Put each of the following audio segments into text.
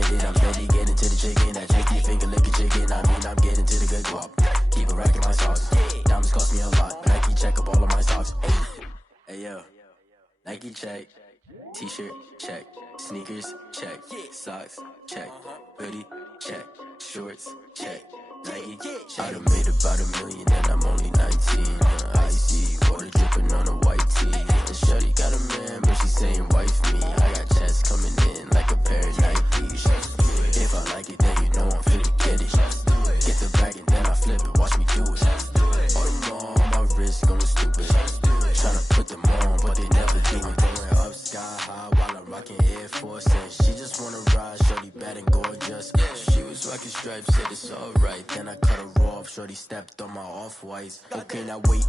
get it. I'm steady getting to the chicken. That tasty finger licking chicken. I mean, I'm getting to the good guap. Keep a rack in my socks. Diamonds cost me a lot, but Nike check up all of my socks. Hey yo, Nike check. T-shirt check. Sneakers check. Socks check. Hoodie check. Shorts check. Nike. I done made about $1 million and I'm only 19. Icy water dripping on a white tee. And shorty got a man, but she saying wife me. I got checks coming in like a pair of Nikes. If I like it, then you know I'm finna get it. Get the bag and then I flip it. Watch me do it. All them on my wrist going stupid. Tryna put them on, but they never do it. Going up sky high while I'm rocking Air Force. And she just wanna ride, shorty bad and gorgeous. She was rocking stripes, said it's alright. Then I cut her off, shorty stepped on my off-whites. Okay, now wait.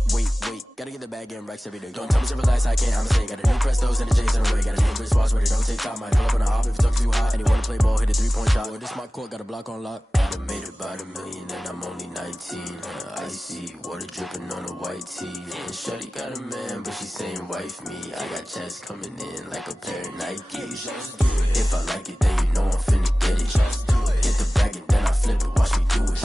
Gotta get the bag and racks every day. Don't tell me to relax, I can't, I'ma say. Got a new Prestos and a J's in a way. Got a new wristwatch where they don't take time. I pull up on a hop if it's talking too hot. And you wanna play ball, hit a 3-point shot. Or this my court, got a block on lock. I done made about $1 million and I'm only 19. Icy water dripping on a white tee. And shorty got a man, but she saying wife me. I got checks coming in like a pair of Nikes. If I like it, then you know I'm finna get it. Get the bag and then I flip it, watch me do it.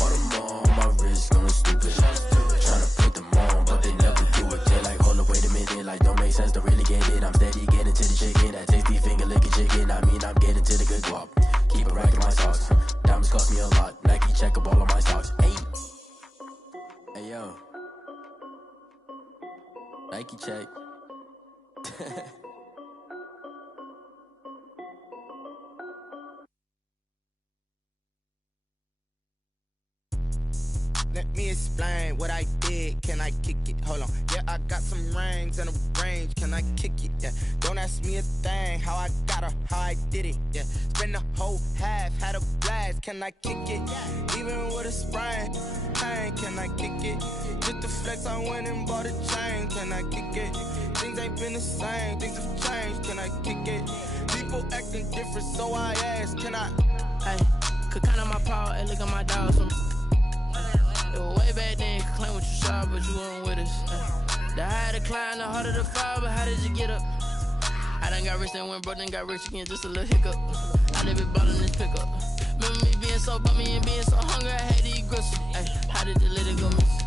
All them on my wrist going stupid. Tryna put them on, but they never do it. They're like, hold up, wait a minute, like don't make sense, don't really get it. I'm steady getting to the chicken, that tasty finger licking chicken. I mean, I'm getting to the good guap. Keep a rack in my socks. Diamonds cost me a lot. Nike check up all of my stocks. Hey yo, Nike check. Let me explain what I did. Can I kick it? Hold on. Yeah, I got some rings and a range. Can I kick it? Yeah. Don't ask me a thing. How I got her, how I did it. Yeah. Spend the whole half, had a blast. Can I kick it? Even with a sprain. Pain, can I kick it? Just the flex, I went and bought a chain. Can I kick it? Things ain't been the same. Things have changed. Can I kick it? People acting different, so I ask. Can I? Hey, could count on my power and look at my dogs. Way back then, you could claim what you saw, but you weren't with us. The higher the climb, the harder the fall, but how did you get up? I done got rich, then went broke, then got rich again, just a little hiccup. I live it ballin' this pickup. Remember me being so bummy and being so hungry, I had to eat gristle. How did you let it go miss?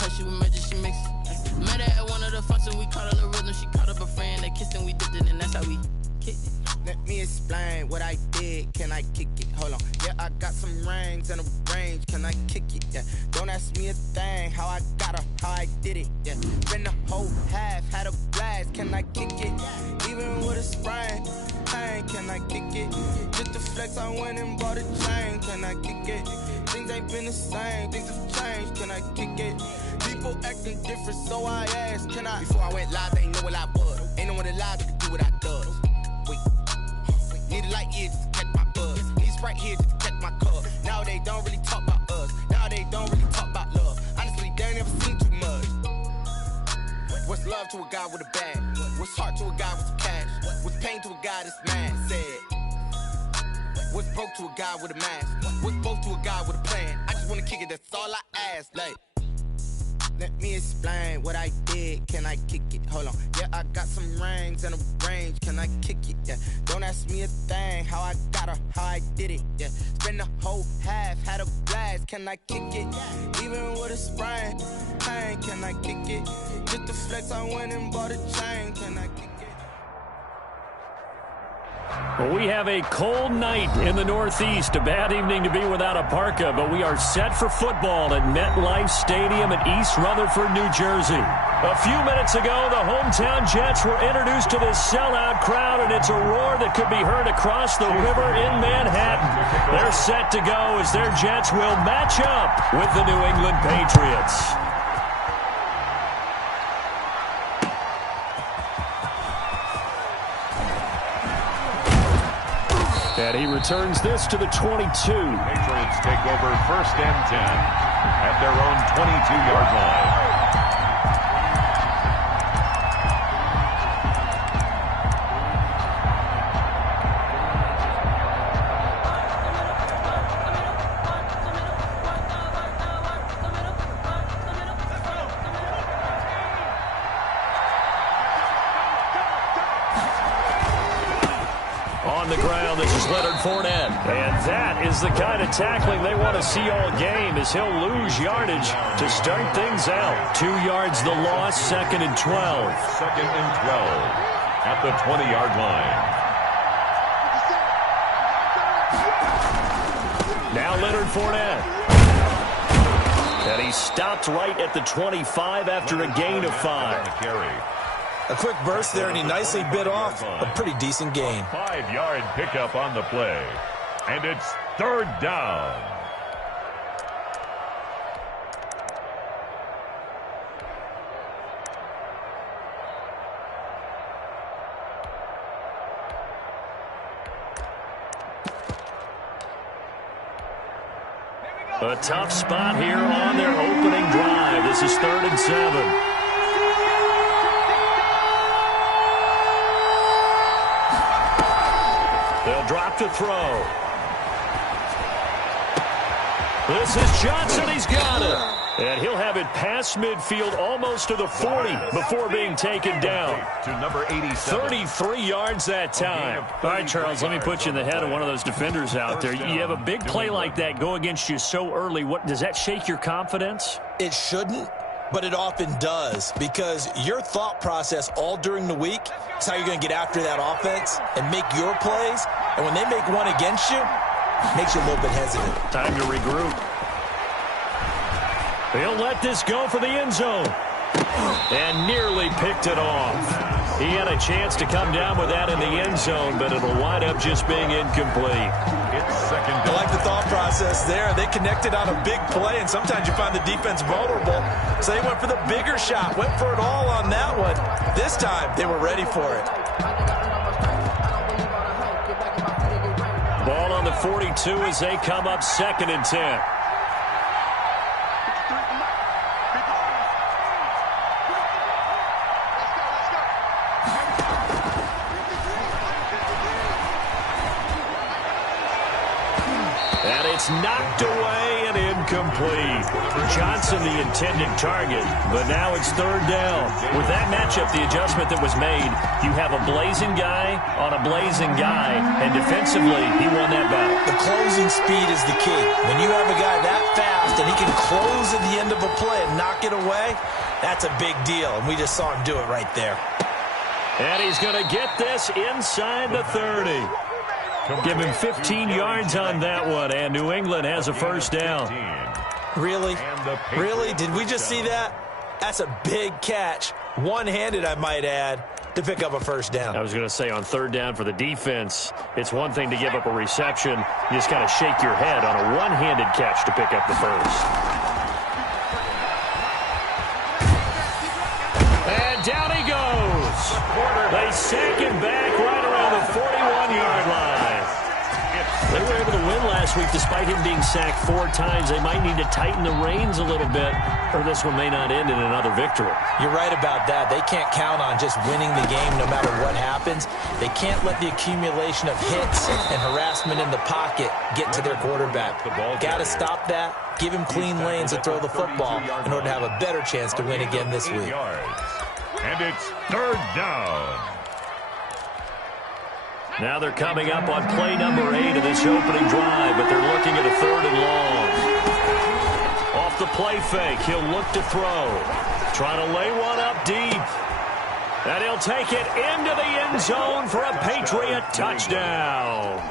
How she was magic, she mixed it. Met her at one of the functions, we caught a little rhythm, she caught up a friend, they kissed and we dipped it, and that's how we kicked it. Let me explain what I did. Can I kick it? Hold on. Yeah, I got some rings and a range. Can I kick it? Yeah. Don't ask me a thing. How I got her, how I did it. Yeah. Spend the whole half, had a blast. Can I kick it? Even with a sprain. Pain, can I kick it? Just the flex, I went and bought a chain. Can I kick it? Things ain't been the same. Things have changed. Can I kick it? People acting different, so I asked. Can I? Before I went live, they ain't know what I was. Ain't no one alive that could do what I does. Wait. Need a light year just to catch my buzz. Need Sprite here just to catch my cup. Now they don't really talk about us. Now they don't really talk about love. Honestly, they ain't never seen too much. What's love to a guy with a bag? What's heart to a guy with some cash? What's pain to a guy that's mad? Said. What's broke to a guy with a mask? What's both to a guy with a plan? I just wanna kick it, that's all I ask. Like, let me explain what I did. Can I kick it? Hold on. Yeah, I got some rings and a range. Can I kick it? Yeah. Don't ask me a thing. How I got her, how I did it. Yeah. Spend the whole half, had a blast. Can I kick it? Even with a sprain. Pain, can I kick it? Just the flex, I went and bought a chain. Can I kick it? Well, we have a cold night in the Northeast. A bad evening to be without a parka, but we are set for football at MetLife Stadium in East Rutherford, New Jersey. A few minutes ago, the hometown Jets were introduced to this sellout crowd, and it's a roar that could be heard across the river in Manhattan. They're set to go as their Jets will match up with the New England Patriots. And he returns this to the 22. Patriots take over 1st and 10 at their own 22-yard line. on the ground. This is Leonard Fournette. And that is the kind of tackling they want to see all game, as he'll lose yardage to start things out. 2 yards the loss, 2nd and 12. 2nd and 12 at the 20-yard line. Now Leonard Fournette. And he stopped right at the 25 after a gain of 5. A quick burst there, and he nicely bit off a pretty decent gain. 5-yard pickup on the play. And it's 3rd down. A tough spot here on their opening drive. This is 3rd and 7. They'll drop to throw. This is Johnson. He's got it. And he'll have it past midfield almost to the 40 before being taken down. To number 87. 33 yards that time. All right, Charles, let me put you in the head of one of those defenders out there. You have a big play like that go against you so early. What does that shake your confidence? It shouldn't, but it often does, because your thought process all during the week is how you're going to get after that offense and make your plays. And when they make one against you, it makes you a little bit hesitant. Time to regroup. He'll let this go for the end zone. And nearly picked it off. He had a chance to come down with that in the end zone, but it'll wind up just being incomplete. It's 2nd down. I like the thought process there. They connected on a big play, and sometimes you find the defense vulnerable. So they went for the bigger shot, went for it all on that one. This time, they were ready for it. Ball on the 42 as they come up 2nd and 10. It's knocked away and incomplete. Johnson the intended target, but now it's 3rd down. With that matchup, the adjustment that was made, you have a blazing guy on a blazing guy, and defensively, he won that battle. The closing speed is the key. When you have a guy that fast and he can close at the end of a play and knock it away, that's a big deal, and we just saw him do it right there. And he's going to get this inside the 30. Give him 15 yards on that one, and New England has a 1st down. Really? Really? Did we just see that? That's a big catch. One-handed, I might add, to pick up a 1st down. I was going to say on 3rd down for the defense, it's one thing to give up a reception. You just kind of shake your head on a one-handed catch to pick up the 1st. And down he goes. They sack him back right around the 41-yard line. They were able to win last week despite him being sacked 4 times. They might need to tighten the reins a little bit, or this one may not end in another victory. You're right about that. They can't count on just winning the game no matter what happens. They can't let the accumulation of hits and harassment in the pocket get to their quarterback. Got to stop that, give him clean lanes to throw the football in order to have a better chance to win again this week. And it's 3rd down. Now they're coming up on play number 8 of this opening drive, but they're looking at a 3rd and long. Off the play fake, he'll look to throw. Trying to lay one up deep. And he'll take it into the end zone for a Patriot touchdown.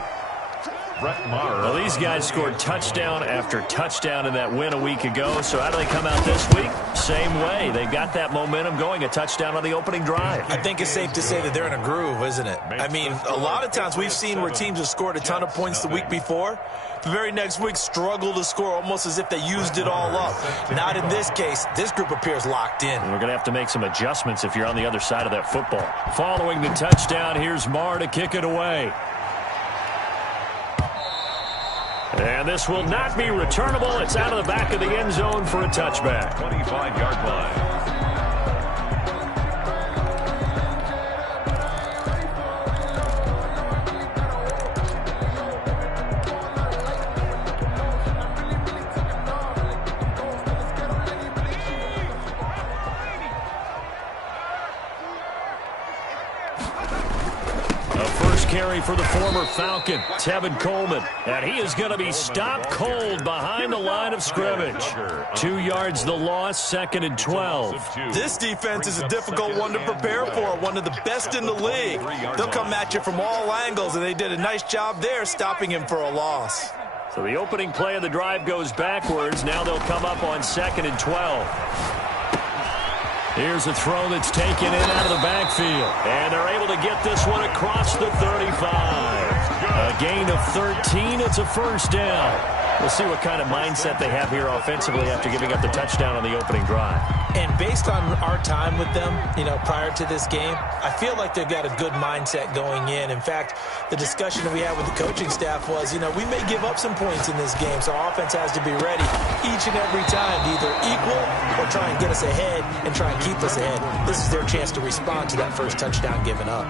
Well, these guys scored touchdown after touchdown in that win a week ago. So how do they come out this week? Same way. They've got that momentum going, a touchdown on the opening drive. I think it's safe to say that they're in a groove, isn't it? I mean, a lot of times we've seen where teams have scored a ton of points the week before. The very next week struggle to score almost as if they used it all up. Not in this case. This group appears locked in. And we're going to have to make some adjustments if you're on the other side of that football. Following the touchdown, here's Marr to kick it away. And this will not be returnable. It's out of the back of the end zone for a touchback. 25-yard line. A first carry for the former Falcon, Tevin Coleman. And he is going to be stopped cold behind the line of scrimmage. 2 yards the loss, 2nd and 12. This defense is a difficult one to prepare for, one of the best in the league. They'll come at you from all angles, and they did a nice job there stopping him for a loss. So the opening play of the drive goes backwards. Now they'll come up on 2nd and 12. Here's a throw that's taken in out of the backfield. And they're able to get this one across the 35. A gain of 13. It's a first down. We'll see what kind of mindset they have here offensively after giving up the touchdown on the opening drive. And based on our time with them, prior to this game, I feel like they've got a good mindset going in. In fact, the discussion that we had with the coaching staff was, we may give up some points in this game, so our offense has to be ready each and every time to either equal or try and get us ahead and try and keep us ahead. This is their chance to respond to that first touchdown given up.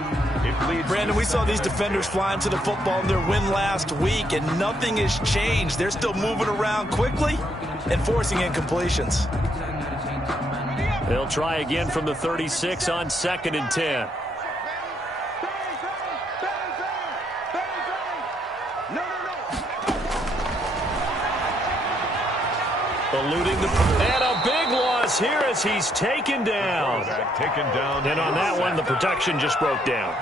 Brandon, we saw these defenders flying to the football in their win last week, and nothing has changed. They're still moving around quickly and forcing incompletions. They'll try again from the 36 on 2nd and 10. Eluding and a big loss here as he's taken down. And on that one, the protection just broke down.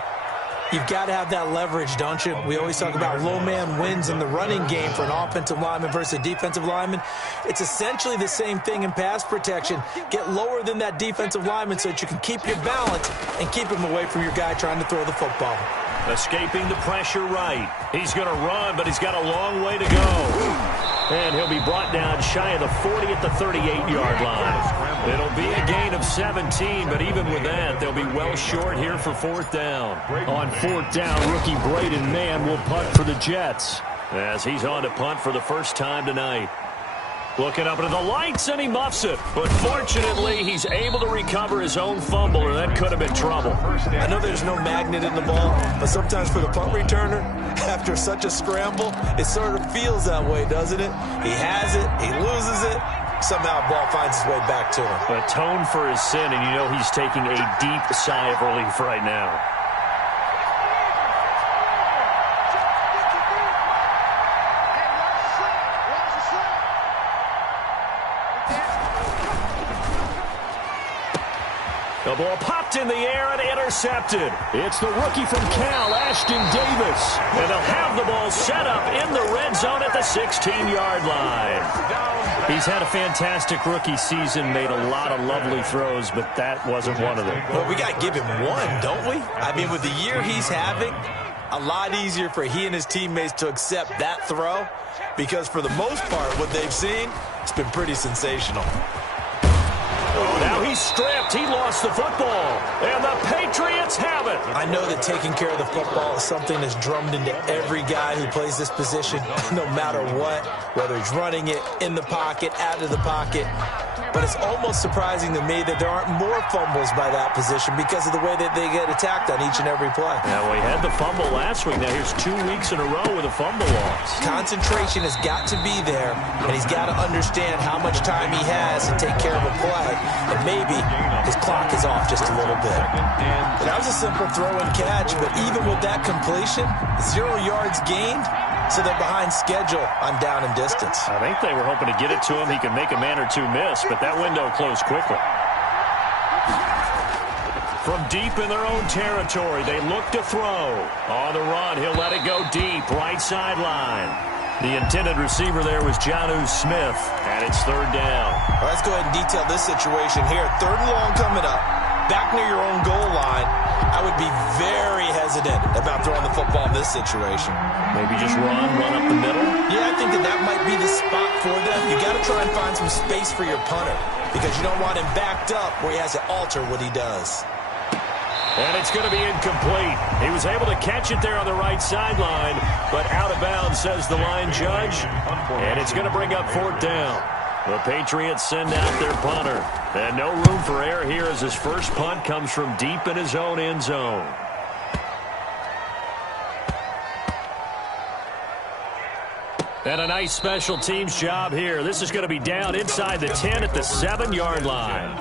You've got to have that leverage, don't you? We always talk about low man wins in the running game for an offensive lineman versus a defensive lineman. It's essentially the same thing in pass protection. Get lower than that defensive lineman so that you can keep your balance and keep him away from your guy trying to throw the football. Escaping the pressure right. He's going to run, but he's got a long way to go. And he'll be brought down shy of the 40 at the 38-yard line. It'll be a gain of 17, but even with that, they'll be well short here for 4th down. On 4th down, rookie Braden Mann will punt for the Jets as he's on to punt for the first time tonight. Looking up into the lights, and he muffs it. But fortunately, he's able to recover his own fumble, or that could have been trouble. I know there's no magnet in the ball, but sometimes for the punt returner, after such a scramble, it sort of feels that way, doesn't it? He has it, he loses it, somehow the ball finds its way back to him. Atone for his sin, and he's taking a deep sigh of relief right now. The ball popped in the air and intercepted. It's the rookie from Cal, Ashton Davis. And they'll have the ball set up in the red zone at the 16-yard line. He's had a fantastic rookie season, made a lot of lovely throws, but that wasn't one of them. Well, we got to give him one, don't we? I mean, with the year he's having, a lot easier for he and his teammates to accept that throw because for the most part, what they've seen, it's been pretty sensational. Now he's stripped. He lost the football. And the Patriots have it. I know that taking care of the football is something that's drummed into every guy who plays this position, no matter what, whether he's running it in the pocket, out of the pocket. But it's almost surprising to me that there aren't more fumbles by that position because of the way that they get attacked on each and every play. Now, we had the fumble last week. Now, here's 2 weeks in a row with a fumble loss. Concentration has got to be there, and he's got to understand how much time he has to take care of a play. And maybe his clock is off just a little bit. That was a simple throw and catch, but even with that completion, 0 yards gained, so they're behind schedule on down and distance. I think they were hoping to get it to him. He could make a man or two miss, but that window closed quickly. From deep in their own territory, they look to throw. On the run, he'll let it go deep, right sideline. The intended receiver there was Jonnu Smith, and it's 3rd down. Well, let's go ahead and detail this situation here. 3rd and long coming up, back near your own goal line. I would be very hesitant about throwing the football in this situation. Maybe just run up the middle? Yeah, I think that might be the spot for them. You got to try and find some space for your punter because you don't want him backed up where he has to alter what he does. And it's going to be incomplete. He was able to catch it there on the right sideline, but out of bounds, says the line judge. And it's going to bring up 4th down. The Patriots send out their punter. And no room for error here as his first punt comes from deep in his own end zone. And a nice special teams job here. This is going to be down inside the 10 at the 7-yard line.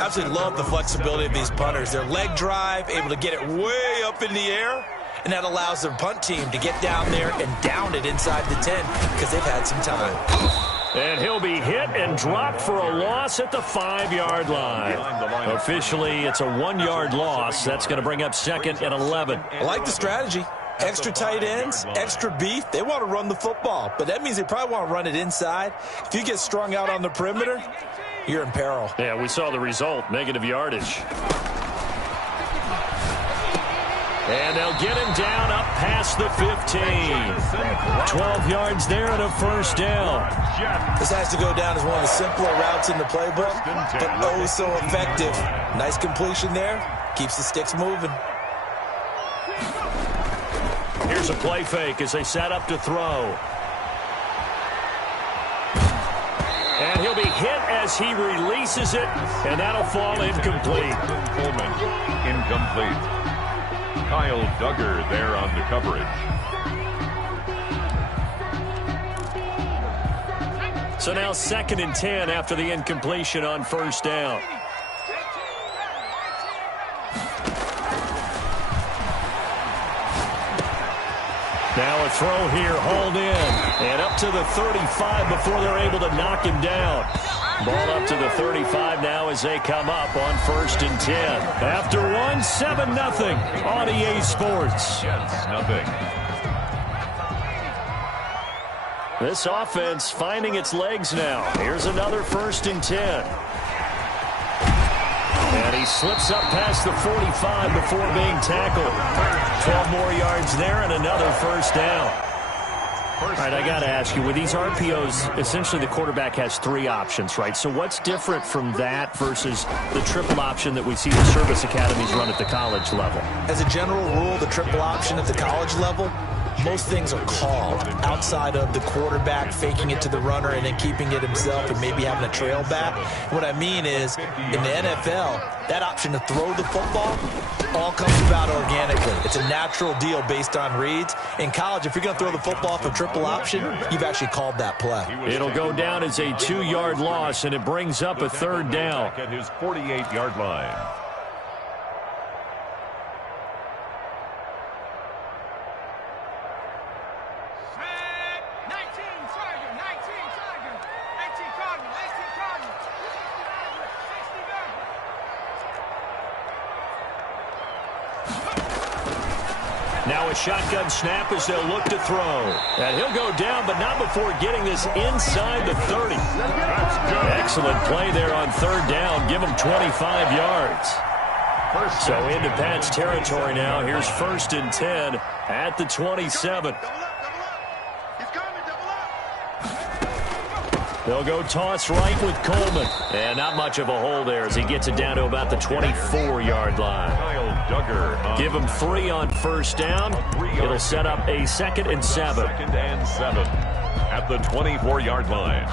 Absolutely love the flexibility of these punters. Their leg drive, able to get it way up in the air, and that allows their punt team to get down there and down it inside the 10 because they've had some time. And he'll be hit and dropped for a loss at the 5-yard line. Officially, it's a 1-yard loss. That's going to bring up 2nd and 11. I like the strategy. Extra tight ends, extra beef. They want to run the football, but that means they probably want to run it inside. If you get strung out on the perimeter, you're in peril. Yeah, we saw the result, negative yardage. And they'll get him down up past the 15. 12 yards there and a first down. This has to go down as one of the simpler routes in the playbook, but oh so effective. Nice completion there. Keeps the sticks moving. Here's a play fake as they set up to throw. And he'll be hit as he releases it, and that'll fall incomplete. Coleman, incomplete. Kyle Duggar there on the coverage. So now 2nd and 10 after the incompletion on first down. Now a throw here, hauled in, and up to the 35 before they're able to knock him down. Ball up to the 35 now as they come up on 1st and 10. After one, 7-0 on EA Sports. Jets, nothing. This offense finding its legs now. Here's another 1st and 10. And he slips up past the 45 before being tackled. 12 more yards there and another first down. All right, I got to ask you, with these RPOs, essentially the quarterback has 3 options, right? So what's different from that versus the triple option that we see the service academies run at the college level? As a general rule, the triple option at the college level, most things are called outside of the quarterback faking it to the runner and then keeping it himself and maybe having a trail back. What I mean is, in the NFL, that option to throw the football all comes about organically. It's a natural deal based on reads. In college, if you're going to throw the football for triple option, you've actually called that play. It'll go down as a 2-yard loss, and it brings up a 3rd down. At his 48-yard line. Now a shotgun snap as they'll look to throw. And he'll go down, but not before getting this inside the 30. Excellent play there on 3rd down. Give him 25 yards. So into Pat's territory now. Here's 1st and 10 at the 27. They'll go toss right with Coleman. And not much of a hole there as he gets it down to about the 24-yard line. Kyle Duggar. Give him 3 on first down. It'll set up a 2nd and 7. 2nd and 7 at the 24-yard line.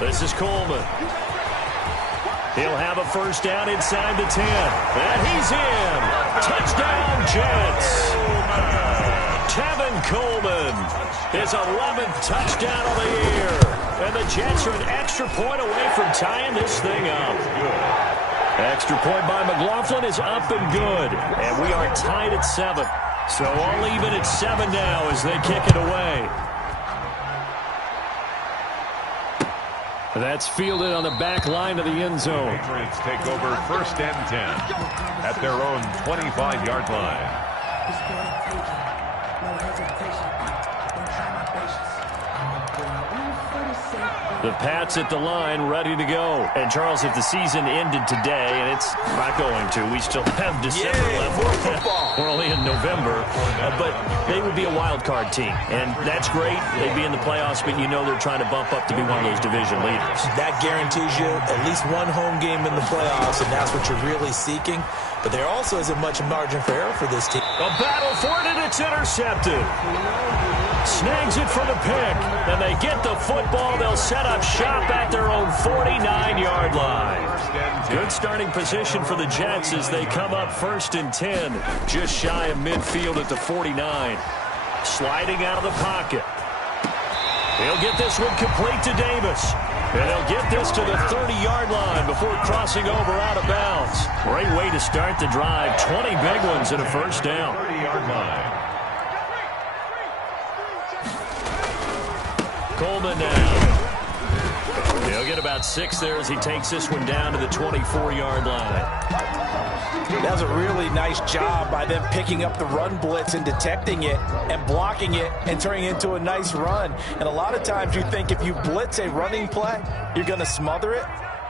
This is Coleman. He'll have a first down inside the 10. And he's in. Touchdown, Jets. Tevin Coleman, his 11th touchdown of the year. And the Jets are an extra point away from tying this thing up. Extra point by McLaughlin is up and good. And we are tied at 7. So all even at 7 now as they kick it away. That's fielded on the back line of the end zone. Patriots take over 1st and 10 at their own 25-yard line. The Pats at the line, ready to go. And, Charles, if the season ended today, and it's not going to, we still have December left. We're only in November. But they would be a wild card team. And that's great. They'd be in the playoffs, but you know they're trying to bump up to be one of those division leaders. That guarantees you at least one home game in the playoffs, and that's what you're really seeking. But there also isn't much margin for error for this team. A battle for it, and it's intercepted. Snags it for the pick, and they get the football. They'll set up shop at their own 49-yard line. Good starting position for the Jets as they come up 1st and 10, just shy of midfield at the 49. Sliding out of the pocket. He'll get this one complete to Davis. And he'll get this to the 30-yard line before crossing over out of bounds. Great way to start the drive. 20 big ones and a first down. 30-yard line. Coleman now. He'll get about 6 there as he takes this one down to the 24-yard line. That was a really nice job by them picking up the run blitz and detecting it and blocking it and turning it into a nice run. And a lot of times you think if you blitz a running play, you're going to smother it.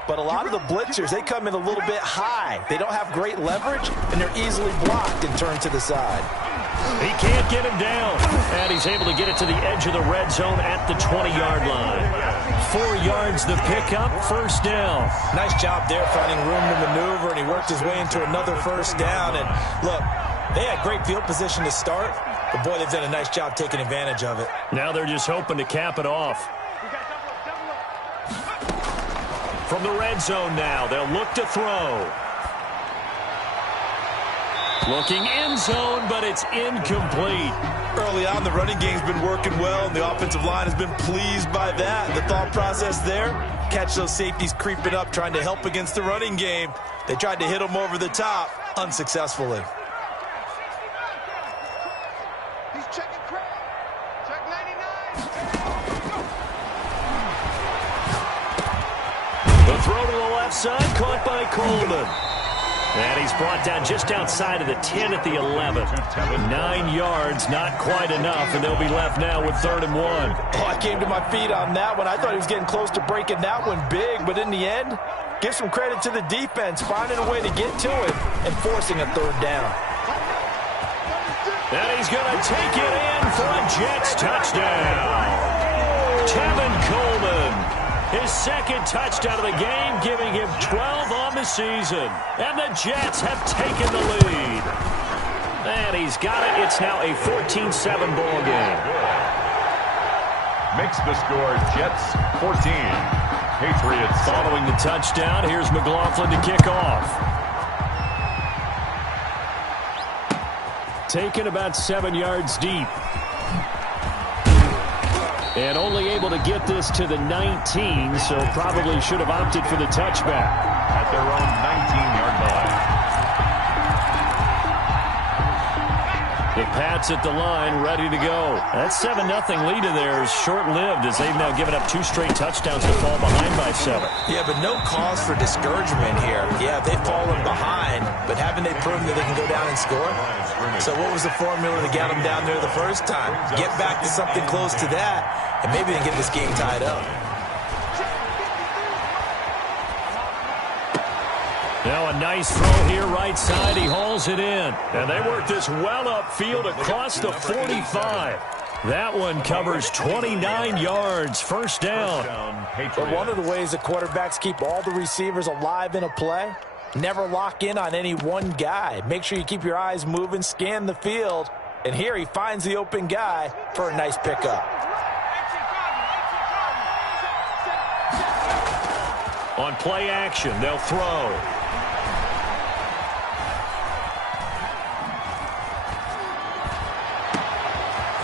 But a lot of the blitzers, they come in a little bit high. They don't have great leverage, and they're easily blocked and turned to the side. He can't get him down. And he's able to get it to the edge of the red zone at the 20-yard line. 4 yards the pickup, first down. Nice job there finding room to maneuver, and he worked his way into another first down. And look, they had great field position to start, but boy, they've done a nice job taking advantage of it. Now they're just hoping to cap it off. From the red zone now, they'll look to throw. Looking end zone, but it's incomplete. Early on, the running game's been working well, and the offensive line has been pleased by that. The thought process there, catch those safeties creeping up, trying to help against the running game. They tried to hit them over the top, unsuccessfully. He's checking Craig. Check 99. The throw to the left side, caught by Coleman. And he's brought down just outside of the 10 at the 11. 9 yards, not quite enough, and they'll be left now with 3rd and 1. Oh, I came to my feet on that one. I thought he was getting close to breaking that one big, but in the end, give some credit to the defense, finding a way to get to it and forcing a 3rd down. And he's going to take it in for a Jets touchdown. Tevin Coleman. His 2nd touchdown of the game, giving him 12 on the season. And the Jets have taken the lead. And he's got it. It's now a 14-7 ball game. Makes the score Jets 14. Patriots. Following the touchdown, here's McLaughlin to kick off. Taken about 7 yards deep. And only able to get this to the 19, so probably should have opted for the touchback. At their own 19-yard line. The Pats at the line, ready to go. That 7-0 lead in there is short-lived as they've now given up 2 straight touchdowns to fall behind by 7. Yeah, but no cause for discouragement here. Yeah, they've fallen behind, but haven't they proven that they can go down and score? So what was the formula to get them down there the first time? Get back to something close to that, and maybe they can get this game tied up. Now a nice throw here right side. He hauls it in. And they work this well upfield across the 45. That one covers 29 yards. First down. But one of the ways the quarterbacks keep all the receivers alive in a play, never lock in on any one guy. Make sure you keep your eyes moving, scan the field. And here he finds the open guy for a nice pickup. On play action, they'll throw.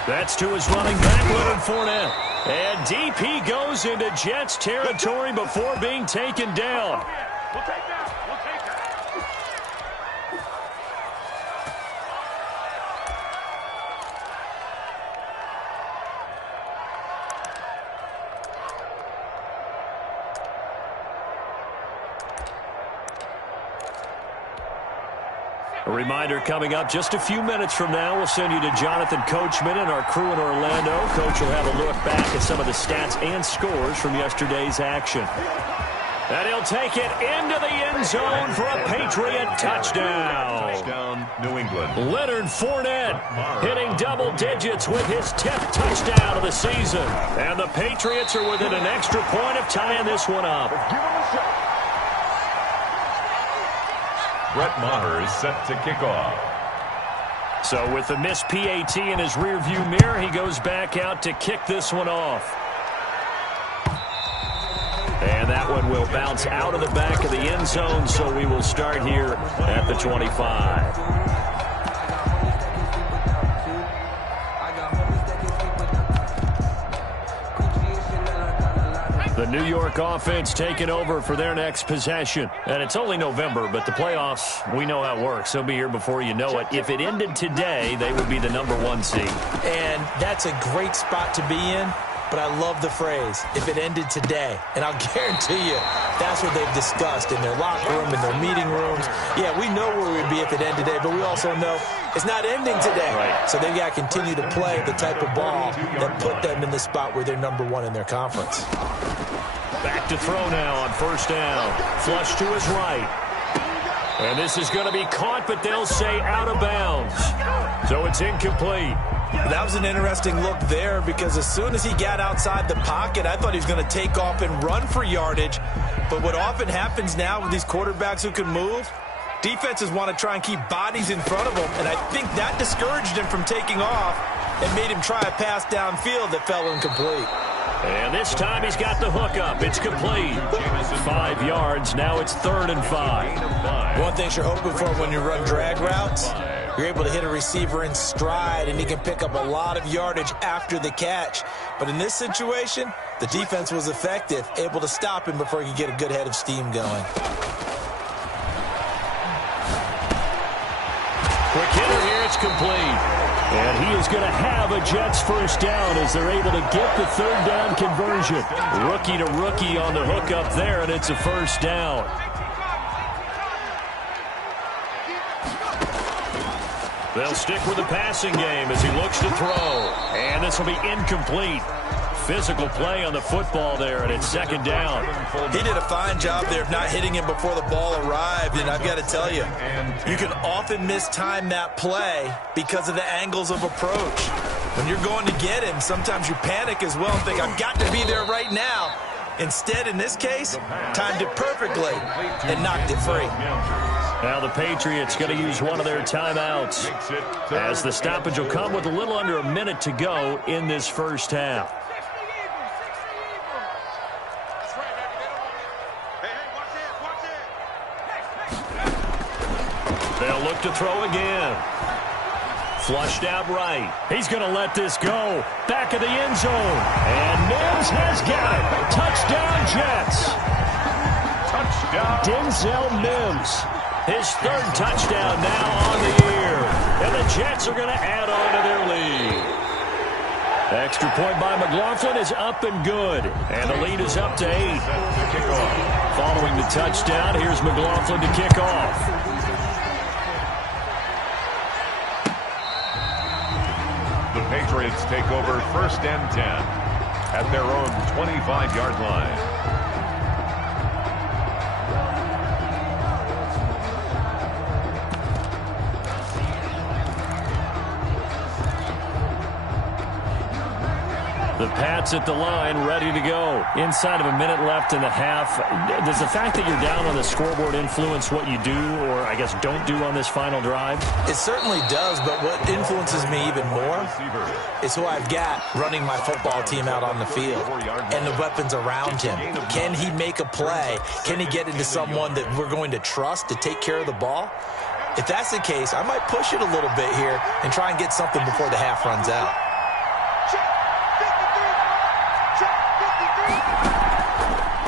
That's to his running back, Leonard Fournette. And deep he goes into Jets territory before being taken down. We'll take that. We'll take that. A reminder coming up just a few minutes from now. We'll send you to Jonathan Coachman and our crew in Orlando. Coach will have a look back at some of the stats and scores from yesterday's action. And he'll take it into the end zone for a Patriot touchdown. Touchdown, New England. Leonard Fournette hitting double digits with his 10th touchdown of the season. And the Patriots are within an extra point of tying this one up. Give him a shot. Brett Maher is set to kick off. So with the missed PAT in his rearview mirror, he goes back out to kick this one off. And that one will bounce out of the back of the end zone, so we will start here at the 25. The New York offense taking over for their next possession. And it's only November, but the playoffs, we know how it works. They'll be here before you know it. If it ended today, they would be the #1 seed. And that's a great spot to be in. But I love the phrase, if it ended today. And I'll guarantee you, that's what they've discussed in their locker room, in their meeting rooms. Yeah, we know where we'd be if it ended today, but we also know it's not ending today. Right. So they've got to continue to play the type of ball that put them in the spot where they're #1 in their conference. Back to throw now on first down. Flush to his right. And this is going to be caught, but they'll say out of bounds. So it's incomplete. That was an interesting look there because as soon as he got outside the pocket, I thought he was going to take off and run for yardage. But what often happens now with these quarterbacks who can move, defenses want to try and keep bodies in front of them, and I think that discouraged him from taking off and made him try a pass downfield that fell incomplete. And this time he's got the hook up. It's complete. 5 yards. Now it's 3rd and 5. One thing you're hoping for when you run drag routes, you're able to hit a receiver in stride, and he can pick up a lot of yardage after the catch. But in this situation, the defense was effective, able to stop him before he could get a good head of steam going. Quick hitter here. It's complete. And he is going to have a Jets first down as they're able to get the 3rd down conversion. Rookie to rookie on the hook up there, and it's a first down. They'll stick with the passing game as he looks to throw. And this will be incomplete. Physical play on the football there, and it's 2nd down. He did a fine job there of not hitting him before the ball arrived, and I've got to tell you, you can often mistime that play because of the angles of approach. When you're going to get him, sometimes you panic as well and think, I've got to be there right now. Instead, in this case, timed it perfectly and knocked it free. Now the Patriots going to use one of their timeouts as the stoppage will come with a little under a minute to go in this first half. They'll look to throw again. Flushed out right. He's going to let this go. Back of the end zone. And Mims has got it. Touchdown, Jets. Touchdown. Denzel Mims. His 3rd touchdown now on the year. And the Jets are going to add on to their lead. Extra point by McLaughlin is up and good. And the lead is up to 8. Following the touchdown, here's McLaughlin to kick off. The Patriots take over 1st and 10 at their own 25-yard line. The Pats at the line, ready to go. Inside of a minute left in the half. Does the fact that you're down on the scoreboard influence what you do, or I guess don't do on this final drive? It certainly does, but what influences me even more is who I've got running my football team out on the field and the weapons around him. Can he make a play? Can he get into someone that we're going to trust to take care of the ball? If that's the case, I might push it a little bit here and try and get something before the half runs out.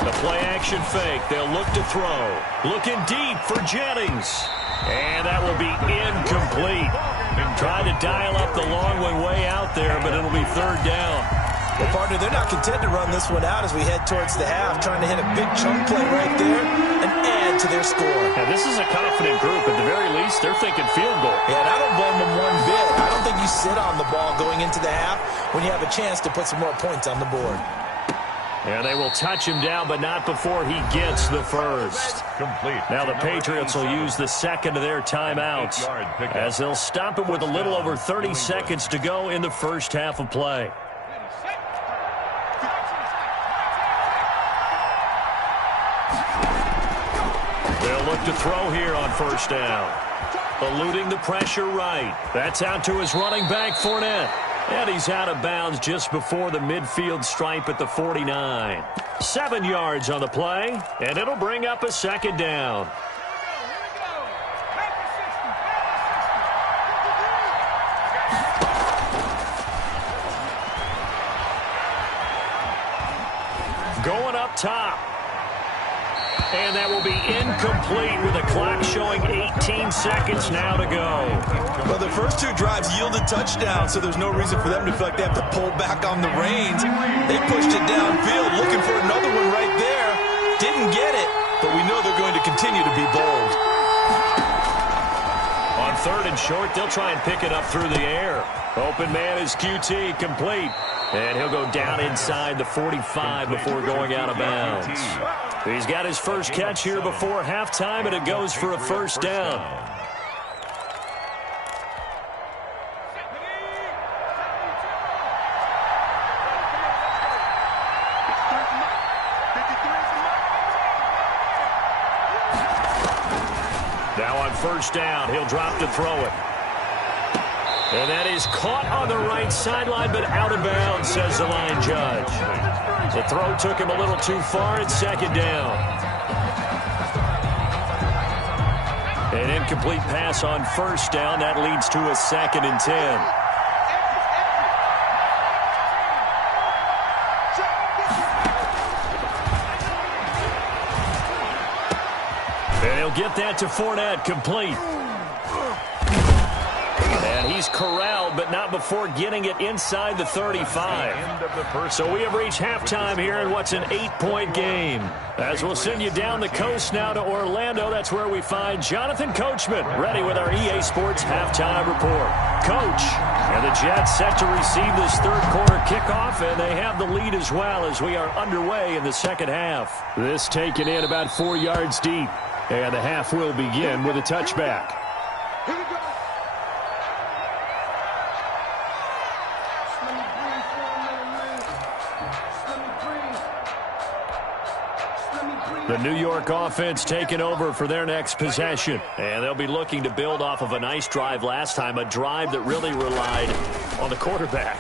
The play-action fake. They'll look to throw. Looking deep for Jennings. And that will be incomplete. Tried to dial up the long way out there, but it'll be 3rd down. Well, partner, they're not content to run this one out as we head towards the half, trying to hit a big chunk play right there and add to their score. Now, this is a confident group. At the very least, they're thinking field goal. Yeah, and I don't blame them one bit. I don't think you sit on the ball going into the half when you have a chance to put some more points on the board. And they will touch him down, but not before he gets the first. Complete. Now the Patriots will use the 2nd of their timeouts as they'll stop it with a little over 30 seconds to go in the first half of play. They'll look to throw here on first down. Eluding the pressure right. That's out to his running back, Fournette. And he's out of bounds just before the midfield stripe at the 49. 7 yards on the play, and it'll bring up a 2nd down. Going up And that will be incomplete with the clock showing 18 seconds now to go. Well, the first two drives yielded touchdowns, so there's no reason for them to feel like they have to pull back on the reins. They pushed it downfield, looking for another one right there. Didn't get it, but we know they're going to continue to be bold. On 3rd and short, they'll try and pick it up through the air. Open man is QT, complete. And he'll go down inside the 45 before going out of bounds. He's got his first catch here before halftime, and it goes for a first down. Now on first down, he'll drop to throw it. And that is caught on the right sideline, but out of bounds, says the line judge. The throw took him a little too far. It's second down. An incomplete pass on first down. That leads to a 2nd and 10. And he'll get that to Fournette, complete. And he's corralled, but not before getting it inside the 35. So we have reached halftime here in what's an 8-point game. As we'll send you down the coast now to Orlando, that's where we find Jonathan Coachman, ready with our EA Sports halftime report. Coach, and the Jets set to receive this third-quarter kickoff, and they have the lead as well as we are underway in the second half. This taken in about 4 yards deep, and the half will begin with a touchback. The New York offense taking over for their next possession. And they'll be looking to build off of a nice drive last time, a drive that really relied on the quarterback.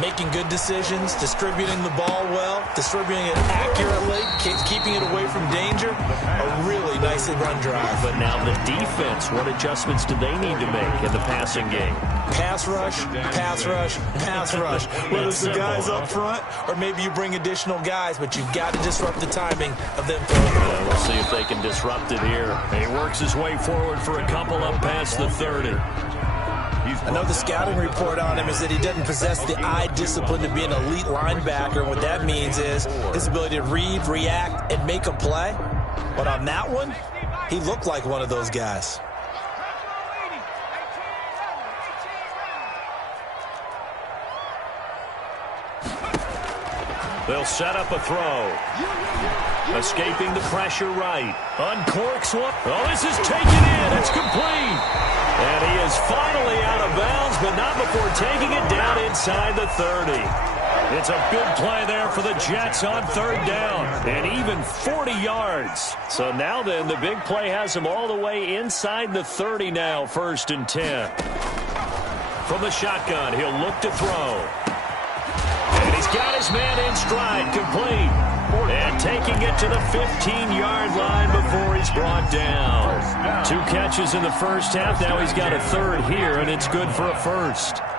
Making good decisions, distributing the ball well, distributing it accurately, keeping it away from danger. A really nicely run drive. But now the defense, what adjustments do they need to make in the passing game? Pass rush, pass rush, pass rush. Whether it's the guys up front or maybe you bring additional guys, but you've got to disrupt the timing of them throwing. We'll see if they can disrupt it here. He works his way forward for a couple up past the 30. I know the scouting report on him is that he doesn't possess the eye discipline to be an elite linebacker. And what that means is his ability to read, react, and make a play. But on that one, he looked like one of those guys. They'll set up a throw. Escaping the pressure right. Uncorks one. Oh, this is taken in. It's complete. And he is finally out of bounds, but not before taking it down inside the 30. It's a big play there for the Jets on 3rd down. And even 40 yards. So now then, the big play has him all the way inside the 30 now, 1st and 10. From the shotgun, he'll look to throw. And he's got his man in stride, complete. And taking it to the 15-yard line before he's brought down. 2 catches in the first half. Now he's got a 3rd here, and it's good for a 1st.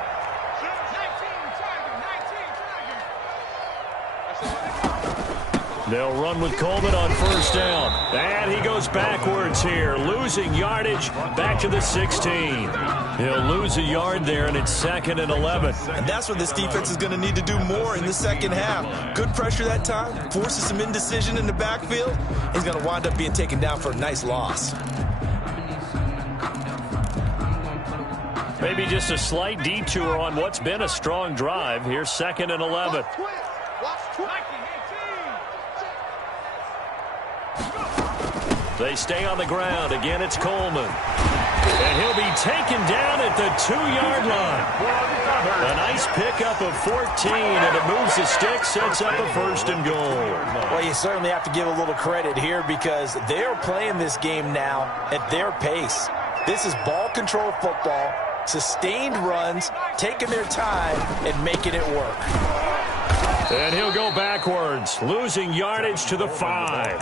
They'll run with Coleman on 1st down. And he goes backwards here, losing yardage back to the 16. He'll lose a yard there, and it's 2nd and 11. And that's what this defense is going to need to do more in the second half. Good pressure that time, forces some indecision in the backfield. He's going to wind up being taken down for a nice loss. Maybe just a slight detour on what's been a strong drive. Here's 2nd and 11. They stay on the ground. Again, it's Coleman. And he'll be taken down at the 2-yard line. A nice pickup of 14, and it moves the stick, sets up a 1st and goal. Well, you certainly have to give a little credit here because they're playing this game now at their pace. This is ball control football, sustained runs, taking their time, and making it work. And he'll go backwards, losing yardage to the 5.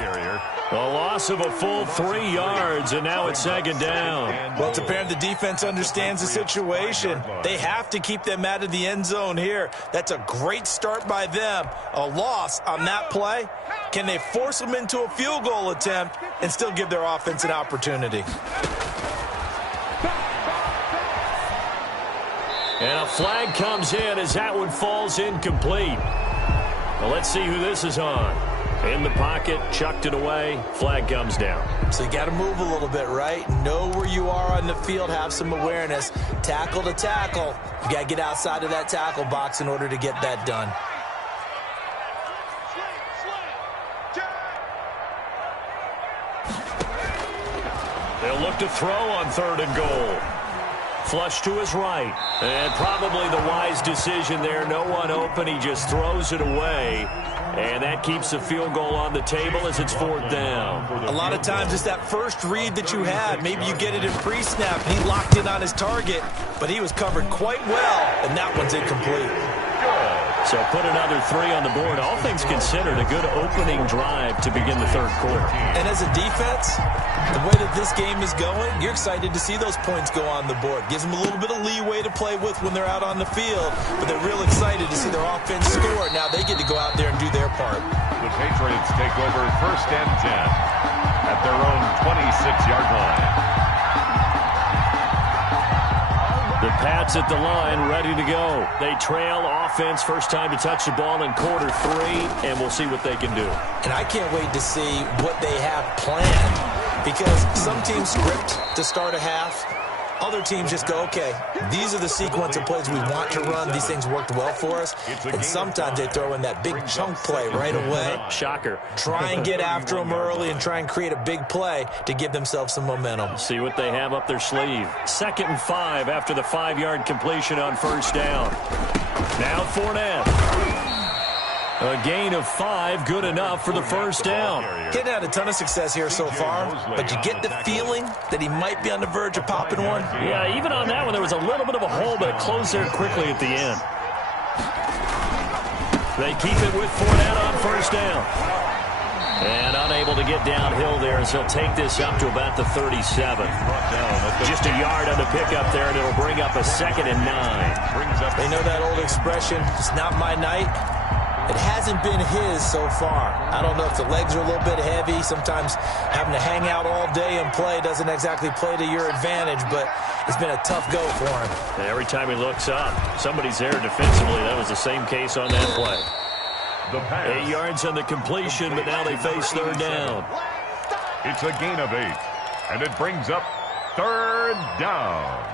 A loss of a full 3 yards, and now it's second down. Well, it's apparent the defense understands the situation. They have to keep them out of the end zone here. That's a great start by them. A loss on that play. Can they force them into a field goal attempt and still give their offense an opportunity? And a flag comes in as that one falls incomplete. Well, let's see who this is on. In the pocket, chucked it away, flag comes down. So you got to move a little bit, right? Know where you are on the field, have some awareness. Tackle to tackle. You got to get outside of that tackle box in order to get that done. They'll look to throw on 3rd and goal. Flush to his right. And probably the wise decision there. No one open. He just throws it away. And that keeps the field goal on the table as it's 4th down. A lot of times it's that first read that you had. Maybe you get it in pre-snap. He locked in on his target, but he was covered quite well, and that one's incomplete. So put another 3 on the board. All things considered, a good opening drive to begin the 3rd quarter. And as a defense, the way that this game is going, you're excited to see those points go on the board. Gives them a little bit of leeway to play with when they're out on the field, but they're real excited to see their offense score. Now they get to go out there and do their part. The Patriots take over 1st and 10 at their own 26-yard line. The Pats at the line, ready to go. They trail offense, first time to touch the ball in quarter 3, and we'll see what they can do. And I can't wait to see what they have planned, because some teams script to start a half. Other teams just go, okay, these are the sequence of plays we want to run. These things worked well for us. And sometimes they throw in that big chunk play right away. Shocker. Try and get after them early and try and create a big play to give themselves some momentum. See what they have up their sleeve. 2nd and 5 after the 5-yard completion on 1st down. Now Fournette. A gain of 5, good enough for the 1st down. Getting had a ton of success here so far, but you get the feeling that he might be on the verge of popping one. Yeah, even on that one, there was a little bit of a hole, but it closed there quickly at the end. They keep it with Fournette on 1st down. And unable to get downhill there as he'll take this up to about the 37. Just a yard on the pickup there, and it'll bring up a 2nd and 9. They know that old expression, it's not my night. It hasn't been his so far. I don't know if the legs are a little bit heavy. Sometimes having to hang out all day and play doesn't exactly play to your advantage, but it's been a tough go for him. And every time he looks up, somebody's there defensively. That was the same case on that play. 8 yards on the completion, but now they face 3rd down. It's a gain of 8, and it brings up 3rd down.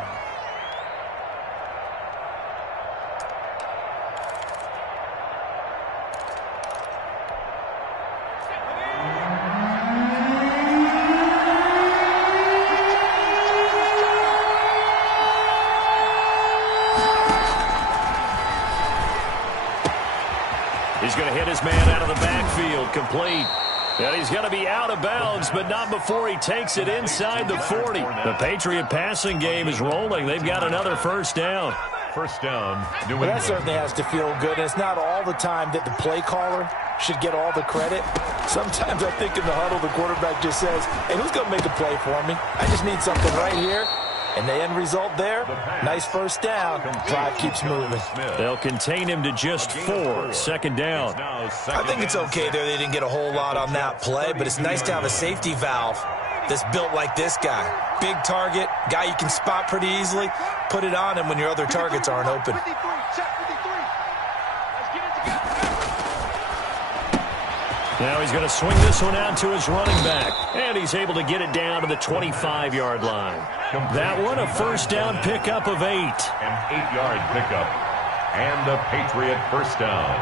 He's going to hit his man out of the backfield, complete. And he's going to be out of bounds, but not before he takes it inside the 40. The Patriot passing game is rolling. They've got another 1st down. 1st down, New England. Well, that certainly has to feel good. And it's not all the time that the play caller should get all the credit. Sometimes I think in the huddle, the quarterback just says, hey, who's going to make a play for me? I just need something right here. And the end result there, nice 1st down. Drive keeps moving. They'll contain him to just 4. 2nd down. I think it's okay there. They didn't get a whole lot on that play, but it's nice to have a safety valve that's built like this guy. Big target, guy you can spot pretty easily. Put it on him when your other targets aren't open. Now he's going to swing this one out to his running back. And he's able to get it down to the 25-yard line. That one, a 1st down pickup of 8. An 8-yard pickup. And a Patriot 1st down.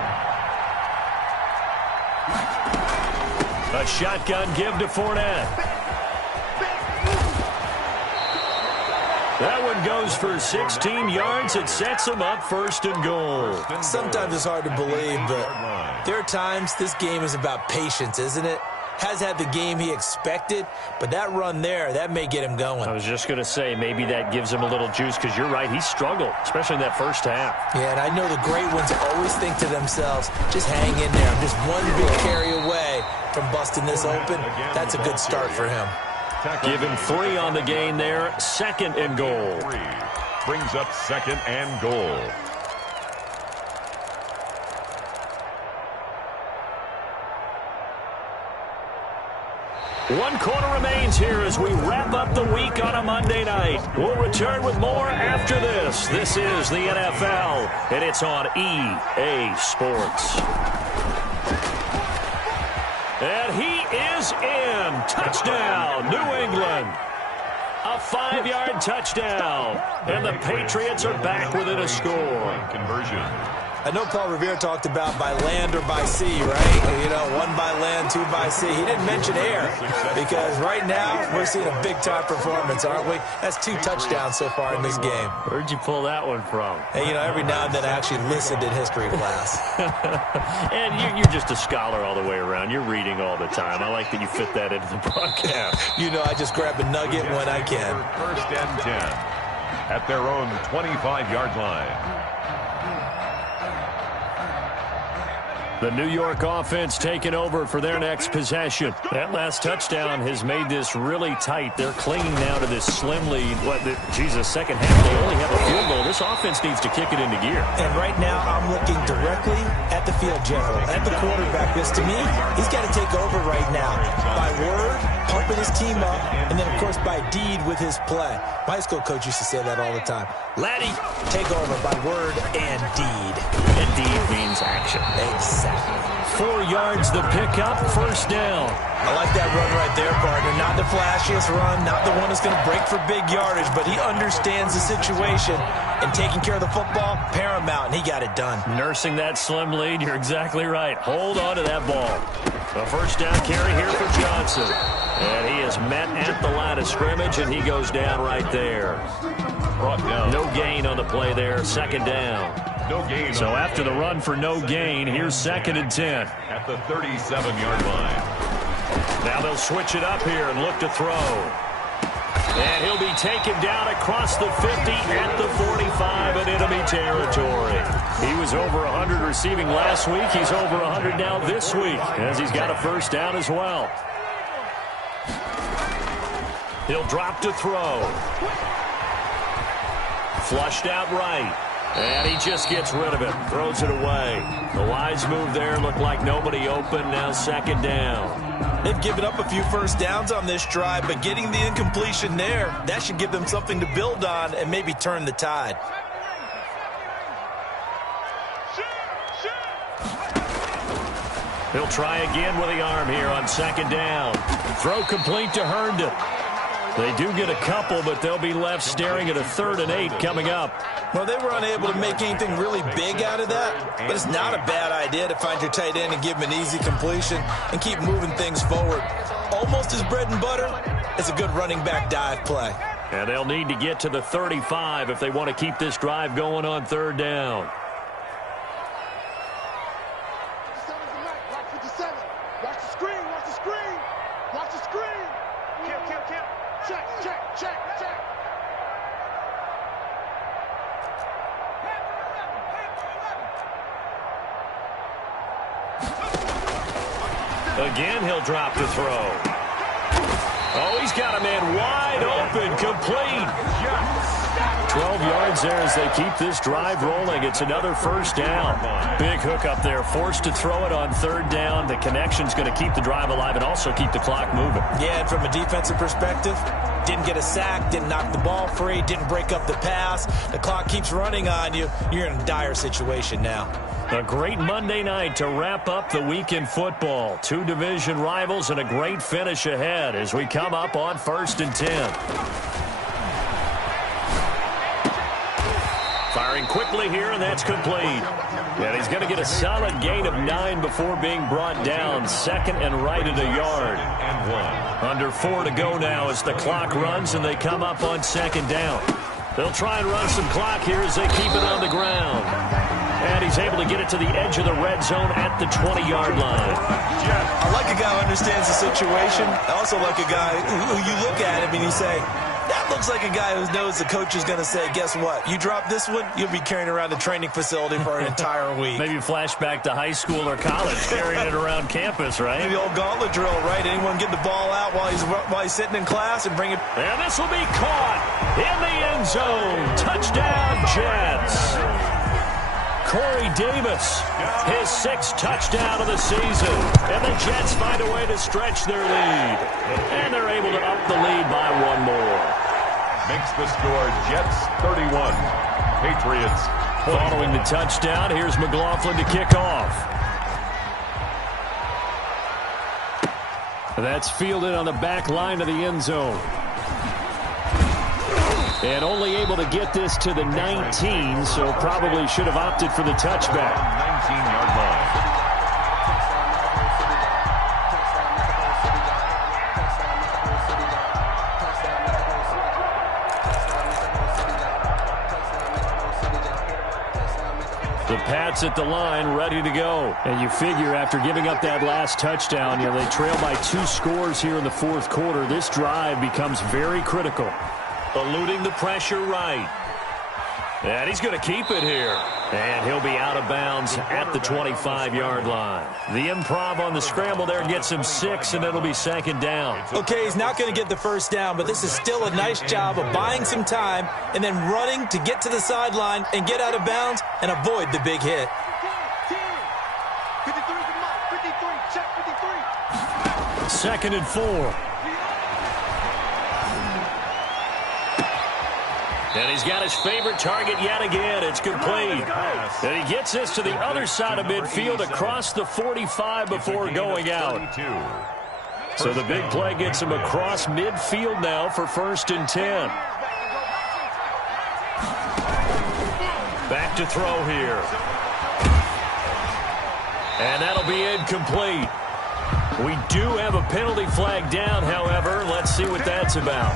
A shotgun give to Fournette. That one goes for 16 yards. It sets him up 1st and goal. Sometimes it's hard to believe, but there are times this game is about patience, isn't it? has had the game he expected, but that run there, that may get him going. I was just going to say, maybe that gives him a little juice, because you're right, he struggled, especially in that first half. Yeah, and I know the great ones always think to themselves, just hang in there. I'm just one big carry away from busting this open. That's a good start for him. Give him 3 on the gain there. 2nd and goal. Brings up 2nd and goal. One quarter remains here as we wrap up the week on a Monday night. We'll return with more after this. This is the NFL, and it's on EA Sports. And he is in. Touchdown, New England. A 5-yard touchdown. And the Patriots are back within a score. Conversion. I know Paul Revere talked about by land or by sea, right? You know, 1 by land, 2 by sea. He didn't mention air because right now we're seeing a big-time performance, aren't we? That's 2 touchdowns so far in this game. Where'd you pull that one from? Hey, you know, every now and then I actually listened in history class. And you're just a scholar all the way around. You're reading all the time. I like that you fit that into the broadcast. You know, I just grab a nugget when I can. 1st and 10 at their own 25-yard line. The New York offense taking over for their next possession. That last touchdown has made this really tight. They're clinging now to this slim lead. Second half, they only have a field goal. This offense needs to kick it into gear. And right now, I'm looking directly at the field general, at the quarterback. Because to me, he's got to take over right now. By word, pumping his team up, and then, of course, by deed with his play. My high school coach used to say that all the time. Laddie, take over by word and deed. And deed means action. Exactly. 4 yards the pickup, 1st down. I like that run right there, partner. Not the flashiest run, not the one that's going to break for big yardage, but he understands the situation, and taking care of the football, paramount, and he got it done. Nursing that slim lead, you're exactly right. Hold on to that ball. A 1st down carry here for Johnson. And he is met at the line of scrimmage, and he goes down right there. Brought down. No gain on the play there, 2nd down. No gain. So after the run for no gain, here's 2nd and 10. At the 37-yard line. Now they'll switch it up here and look to throw. And he'll be taken down across the 50 at the 45 in enemy territory. He was over 100 receiving last week. He's over 100 now this week as he's got a 1st down as well. He'll drop to throw. Flushed out right. And he just gets rid of it. Throws it away. The wise move there. Looked like nobody open. Now 2nd down. They've given up a few 1st downs on this drive, but getting the incompletion there, that should give them something to build on and maybe turn the tide. He'll try again with the arm here on 2nd down. Throw complete to Herndon. They do get a couple, but they'll be left staring at a 3rd and 8 coming up. Well, they were unable to make anything really big out of that, but it's not a bad idea to find your tight end and give him an easy completion and keep moving things forward. Almost his bread and butter. It's a good running back dive play. And they'll need to get to the 35 if they want to keep this drive going on 3rd down. Again, he'll drop to throw. Oh, he's got a man wide open, complete. 12 yards there as they keep this drive rolling. It's another 1st down. Big hook up there, forced to throw it on 3rd down. The connection's going to keep the drive alive and also keep the clock moving. Yeah, and from a defensive perspective, didn't get a sack, didn't knock the ball free, didn't break up the pass. The clock keeps running on you. You're in a dire situation now. A great Monday night to wrap up the week in football. 2 division rivals and a great finish ahead as we come up on 1st and 10. Firing quickly here, and that's complete. And he's going to get a solid gain of 9 before being brought down. 2nd and right at a yard. And 1. Under 4 to go now as the clock runs, and they come up on 2nd down. They'll try and run some clock here as they keep it on the ground. And he's able to get it to the edge of the red zone at the 20-yard line. I like a guy who understands the situation. I also like a guy who you look at him and you say, that looks like a guy who knows the coach is going to say, guess what? You drop this one, you'll be carrying around the training facility for an entire week. Maybe flashback to high school or college, carrying it around campus, right? The old gauntlet drill, right? Anyone get the ball out while he's sitting in class and bring it. And this will be caught in the end zone. Touchdown, Jets. Corey Davis, his 6th touchdown of the season. And the Jets find a way to stretch their lead. And they're able to up the lead by one more. Makes the score Jets 31, Patriots 20. Following the touchdown, here's McLaughlin to kick off. That's fielded on the back line of the end zone. And only able to get this to the 19, so probably should have opted for the touchback. 19-yard line. The Pats at the line, ready to go. And you figure after giving up that last touchdown, they trail by 2 scores here in the 4th quarter. This drive becomes very critical. Eluding the pressure right. And he's going to keep it here. And he'll be out of bounds at the 25-yard line. The improv on the scramble there gets him 6, and it'll be 2nd down. Okay, he's not going to get the first down, but this is still a nice job of buying some time and then running to get to the sideline and get out of bounds and avoid the big hit. 2nd and 4. And he's got his favorite target yet again. It's complete. And he gets this to the other side of midfield across the 45 before going out. So the big play gets him across midfield now for 1st and 10. Back to throw here. And that'll be incomplete. We do have a penalty flag down, however. Let's see what that's about.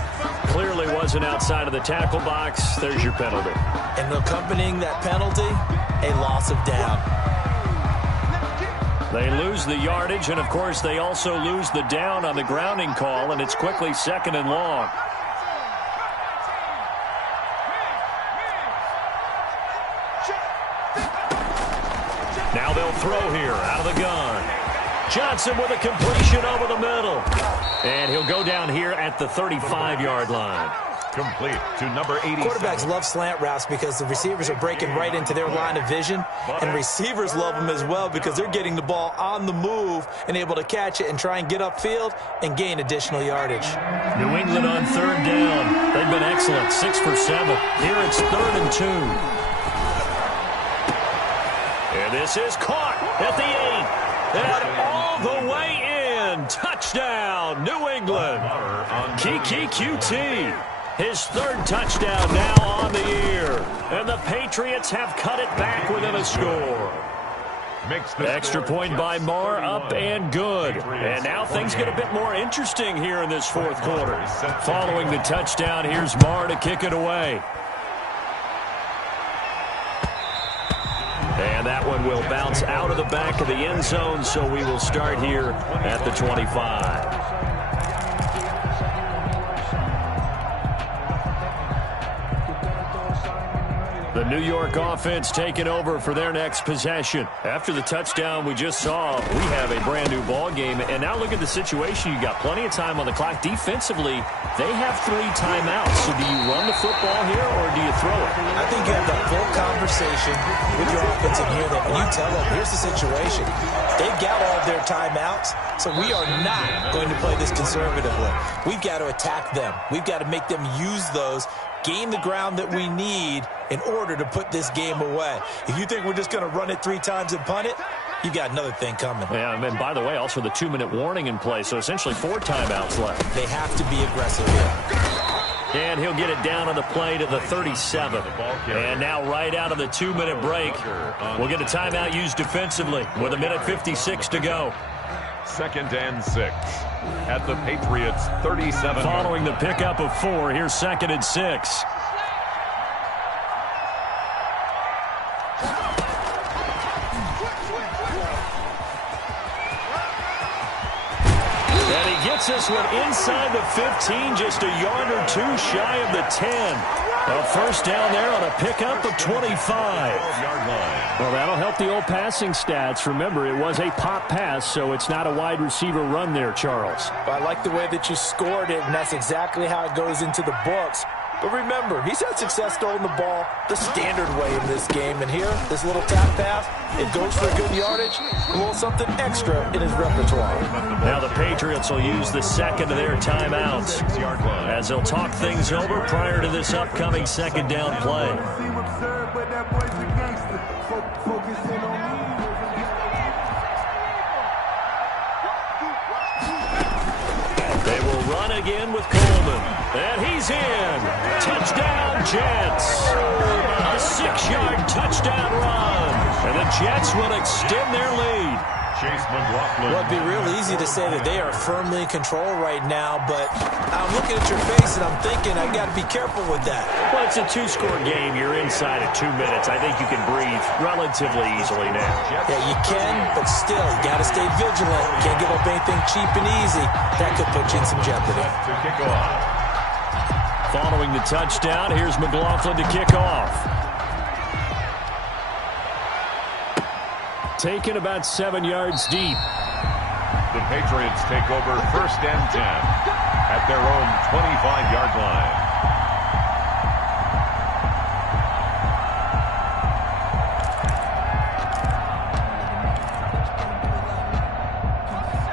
Clearly wasn't outside of the tackle box. There's your penalty. And accompanying that penalty, a loss of down. They lose the yardage, and, of course, they also lose the down on the grounding call, and it's quickly 2nd and long. Now they'll throw here out of the gun. Johnson with a completion over the middle. And he'll go down here at the 35-yard line. Complete to number 80. Quarterbacks love slant routes because the receivers are breaking right into their line of vision. And receivers love them as well because they're getting the ball on the move and able to catch it and try and get upfield and gain additional yardage. New England on 3rd down. They've been excellent, 6 for 7. Here it's 3rd and 2. And this is caught at the 8. And all the way in. Touchdown, New England. Kiki QT. His 3rd touchdown now on the year. And the Patriots have cut it back within a score. Extra point by Marr, up and good. And now things get a bit more interesting here in this 4th quarter. Following the touchdown, here's Marr to kick it away. And that one will bounce out of the back of the end zone, so we will start here at the 25. The New York offense taking over for their next possession. After the touchdown we just saw, we have a brand new ball game. And now look at the situation. You got plenty of time on the clock. Defensively, they have 3 timeouts. So do you run the football here or do you throw it? I think you have the full conversation with your offensive unit. And you tell them, here's the situation. They've got all of their timeouts, so we are not going to play this conservatively. We've got to attack them. We've got to make them use those, gain the ground that we need in order to put this game away. If you think we're just going to run it 3 times and punt it, you've got another thing coming. Yeah, and by the way, also the 2-minute warning in play, so essentially 4 timeouts left. They have to be aggressive here. And he'll get it down on the play to the 37. And now right out of the 2-minute break, we'll get a timeout used defensively with 1:56 to go. 2nd and 6 at the Patriots 37. Following the pickup of 4, here's 2nd and 6. gets this one inside the 15, just a yard or two shy of the 10. A first down there on a pickup of 25. Well, that'll help the old passing stats. Remember, it was a pop pass, so it's not a wide receiver run there, Charles. I like the way that you scored it, and that's exactly how it goes into the books. But remember, he's had success throwing the ball the standard way in this game. And here, this little tap pass, it goes for a good yardage, a little something extra in his repertoire. Now the Patriots will use the second of their timeouts as they'll talk things over prior to this upcoming second down play. They will run again with Coleman. And he's in. Touchdown, Jets. A 6-yard touchdown run. And the Jets will extend their lead. Well, it'd be real easy to say that they are firmly in control right now, but I'm looking at your face and I'm thinking I got to be careful with that. Well, it's a 2-score game. You're inside of 2 minutes. I think you can breathe relatively easily now. Yeah, you can, but still, you got to stay vigilant. Can't give up anything cheap and easy. That could put you in some jeopardy. To kick off. Following the touchdown, here's McLaughlin to kick off. Taken about 7 yards deep. The Patriots take over first and 10 at their own 25-yard line.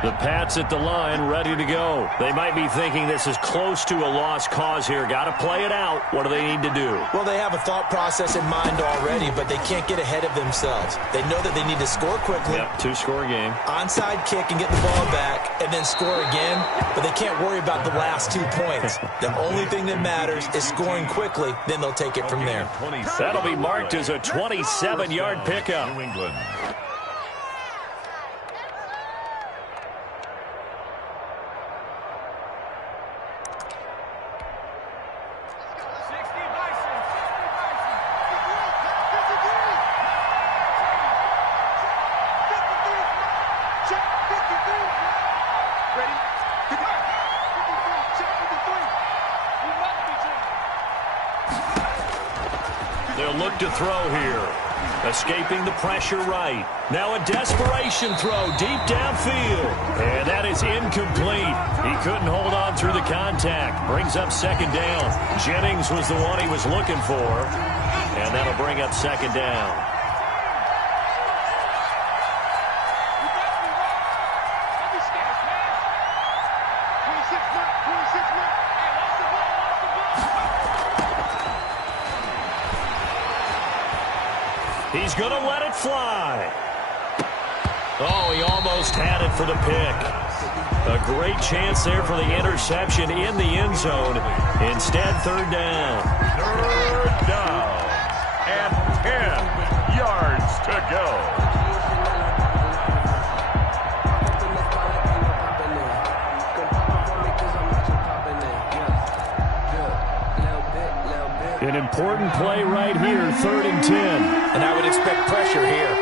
The Pats at the line, ready to go. They might be thinking this is close to a lost cause here. Got to play it out. What do they need to do? Well, they have a thought process in mind already, but they can't get ahead of themselves. They know that they need to score quickly. Yep, 2-score game. Onside kick and get the ball back, and then score again. But they can't worry about the last 2 points. The only thing that matters is scoring quickly. Then they'll take it from there. That'll be marked as a 27-yard pickup. New England. They'll look to throw here. Escaping the pressure right. Now a desperation throw deep downfield. And that is incomplete. He couldn't hold on through the contact. Brings up second down. Jennings was the one he was looking for. And that'll bring up second down. He's going to let it fly. Oh, he almost had it for the pick. A great chance there for the interception in the end zone. Instead, third down. Third down. And 10 yards to go. An important play right here, 3rd and 10. And I would expect pressure here.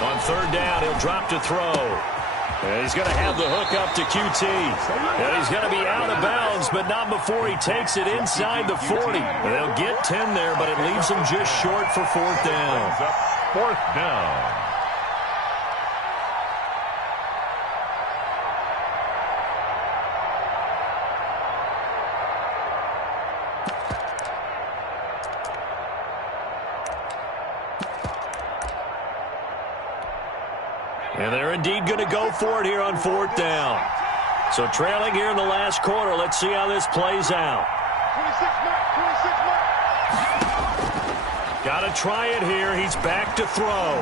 On third down, he'll drop to throw. And he's going to have the hook up to QT. And he's going to be out of bounds, but not before he takes it inside the 40. And they'll get 10 there, but it leaves him just short for 4th down. 4th down. And they're indeed going to go for it here on 4th down. So trailing here in the last quarter. Let's see how this plays out. 26 Got to try it here. He's back to throw.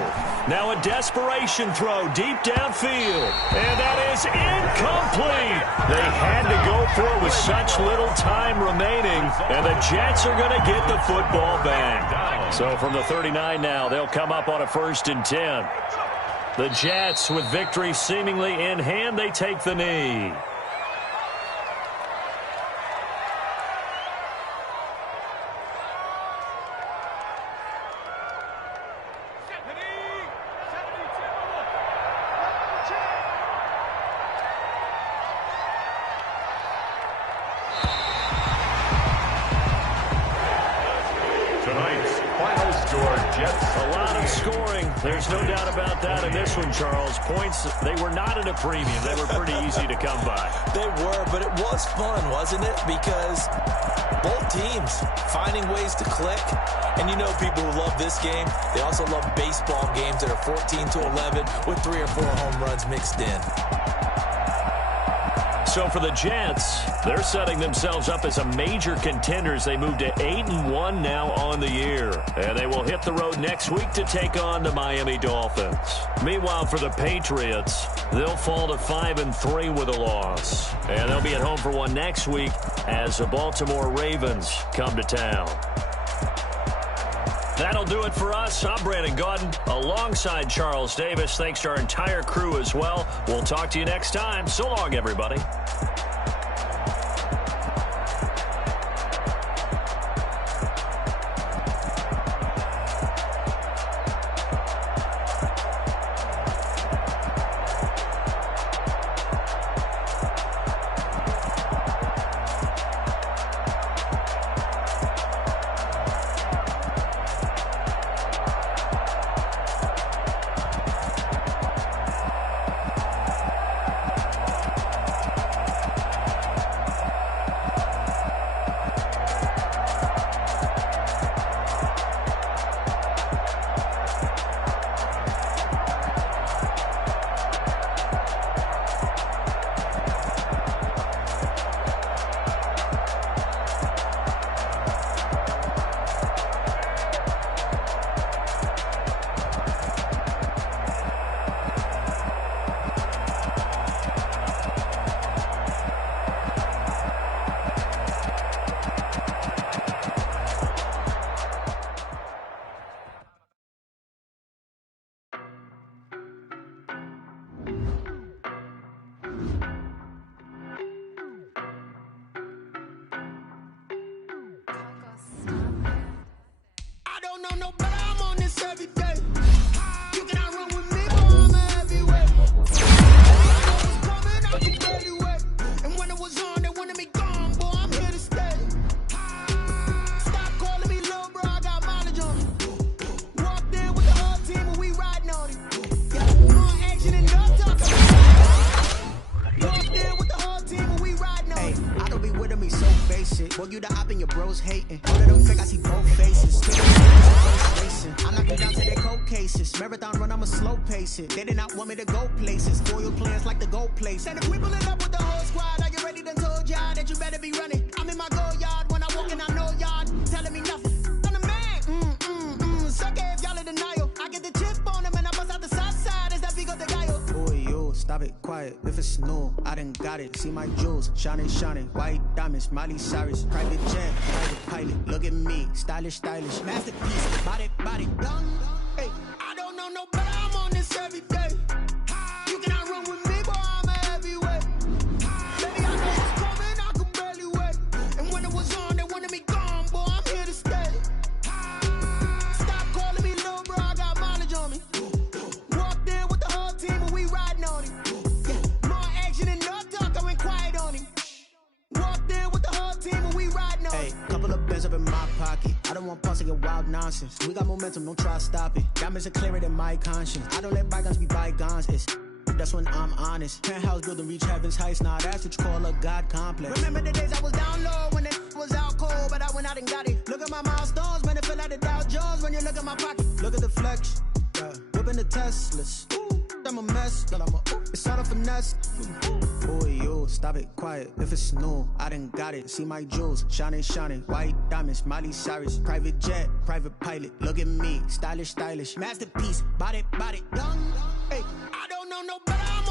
Now a desperation throw deep downfield. And that is incomplete. They had to go for it with such little time remaining. And the Jets are going to get the football back. So from the 39 now, they'll come up on a 1st and 10. The Jets, with victory seemingly in hand, they take the knee. Jets. A lot of scoring. There's no doubt about that in this one, Charles. Points, they were not at a premium. They were pretty easy to come by. They were, but it was fun, wasn't it? Because both teams finding ways to click. And you know people who love this game, they also love baseball games that are 14-11 with 3 or 4 home runs mixed in. So for the Jets, they're setting themselves up as a major contenders. They move to 8-1 now on the year. And they will hit the road next week to take on the Miami Dolphins. Meanwhile, for the Patriots, they'll fall to 5-3 with a loss. And they'll be at home for one next week as the Baltimore Ravens come to town. That'll do it for us. I'm Brandon Gaudin alongside Charles Davis. Thanks to our entire crew as well. We'll talk to you next time. So long, everybody. Boy, you the op and your bros hating. All of them fake, I see both faces. I'm knocking down to their cold cases. Marathon run, I'ma slow pace it. They did not want me to go places. Loyal plans like the gold place. And if we pull it up with the whole squad, are you ready? Done told y'all that you better be running. I'm in my go yard when I walk in, I know y'all telling me nothing. I'm the man. Suck it if y'all in denial. I get the chip on them and I bust out the south side. Is that Vigo the Gallo? Boy, yo, stop it, quiet. If it's new, I done got it. See my jewels, shining, shining. White diamonds, Miley Cyrus. Private jet, private pilot. Look at me, stylish, stylish. Masterpiece, body, body, done. Hey, I don't know no better. I'm on this every day. You cannot run with me, boy, I'm a heavyweight. Baby, I know what's coming, I can barely wait. And when it was on, they wanted me gone, boy, I'm here to stay. Stop calling me little bro, I got mileage on me. Walked in with the whole team and we riding on him. Yeah, more action and no talk, I went quiet on him. Walked in with the whole team and we riding on him. Hey, couple of bands up in my pocket. I don't want pause to get wild nonsense. We got momentum, don't try to stop it. Diamonds are clearer than my conscience. I don't let bygones be bygones. That's when I'm honest. Penthouse building reach heaven's heights. Nah, that's what you call a God complex. Remember the days I was down low when it was out cold, but I went out and got it. Look at my milestones, man, it feel like the Dow Jones when you look at my pocket. Look at the flex, whipping the Teslas. I'm a mess, but it's all a finesse. Boy, yo, stop it, quiet. If it's new, I done got it. See my jewels, shining, shining. White diamonds, Miley Cyrus. Private jet, private pilot. Look at me, stylish, stylish. Masterpiece, body, body, young. Hey, I don't know no better.